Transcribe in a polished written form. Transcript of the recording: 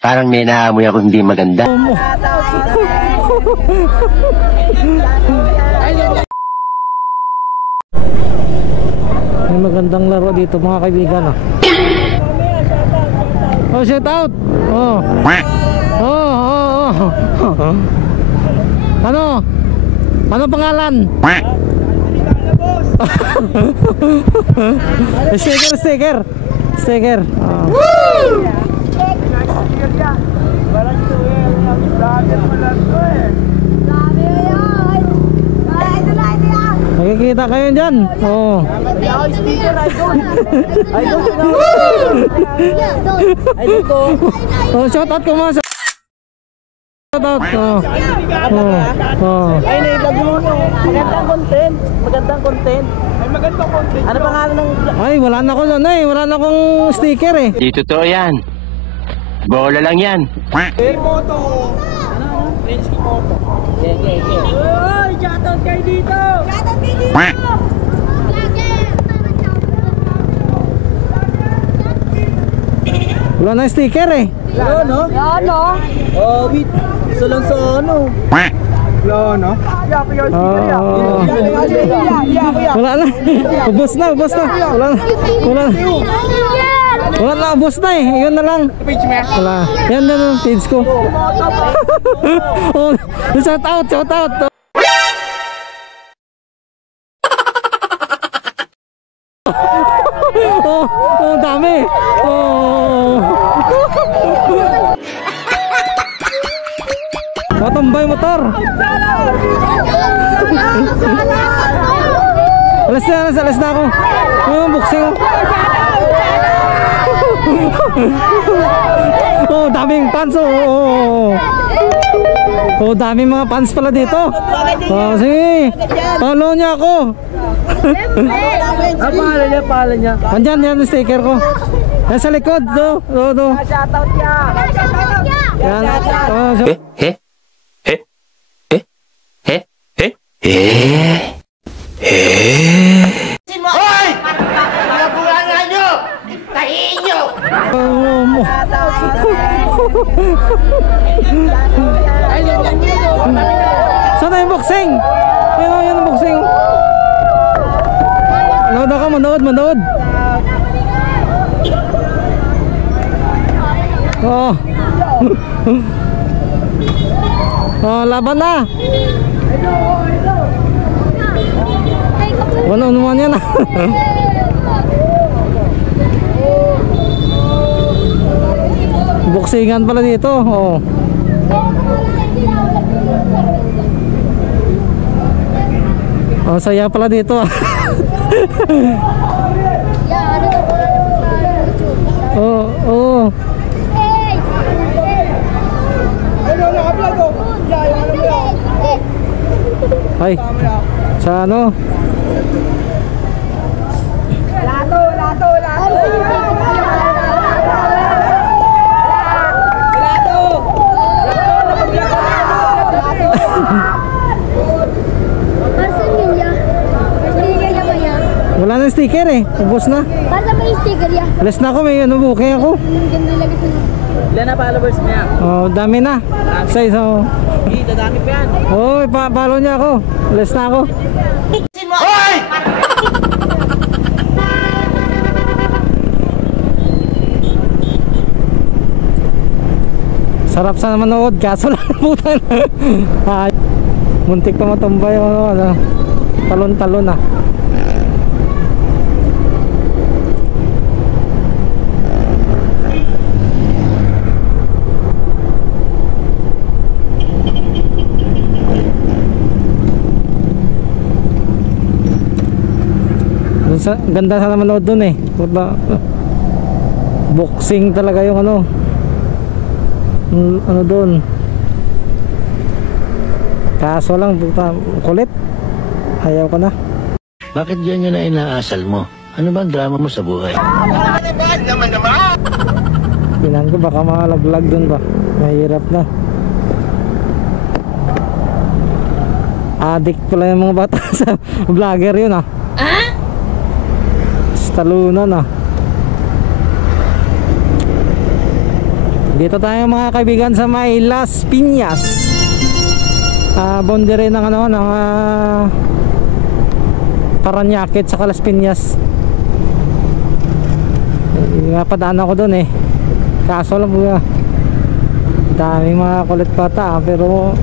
Parang may naamoy ako hindi maganda. May magandang laro dito mga kaibigan ah. Oh, shout out. Oh. Ano pangalan? Sticker. Nakikita kayo dyan. Oh. Oh, shout out ko mga. Shout out. Ay, na-vlog mo. Magandang content. Ay, magandang content. Ano pangalan ng... Ay, wala na ako doon eh. Wala na akong sticker eh. Di totoo yan. Bola lang yan. Moto. Rinsky Moto. Okay. Uy, shoutout kayo dito. Wala na sticker eh. Wala, no? Oh, wait. Isa lang sa ano. Wala, no? Wala na. Ubos na. Wala na, ubos na eh. Yun na lang. Wala. Yan na yung page ko. Oh, shout out. Oh, dami. Matumbay motor. Alas na ako. Buksing. Oh, daming fans. Oh, daming mga fans pala dito. Oh, sige. Follow niya ako. Pangalan niya. Andyan yan yung sticker ko. Yan sa likod. Do. Shoutout niya. Yan. Oh, so Hoy! Mga bulangan nyo! Tahiin nyo! Saan na yung boxing? Yan yung boxing. Manood. Oh. Oh, laban na. Wala naman yan ah. Boksingan pala dito. Oh. Oh, saya pala dito ah. Oh. Ay, sa ano? Lato. Wala na sticker eh. Ubos na. Para may sticker ya. Alas na ako, may ano booking ako. Ilan na followers niya? Oh, dami na. Sa isa. Hindi, dadami pa yan. Oh, follow niya ako. Alas na ako. Hoy! Sarap sa manood, kaso lang putang. Ay, muntik pa matumbay ano. Talon-talon ah. Ganda sana manood dun eh. Boxing talaga yung ano dun. Kaso lang kulit. Ayaw ko na. Bakit ganyan na inaasal mo? Ano bang drama mo sa buhay? Pinan ko baka malaglag dun ba. Mahirap na. Addict pala yung mga bata sa vlogger yun ah. Talunan ah. Dito tayo mga kaibigan sa may Las Piñas. Boundary ng ano ng Parañaque sa Las Piñas. Napadaan ako doon eh. Kaso lang daming mga kulit bata pero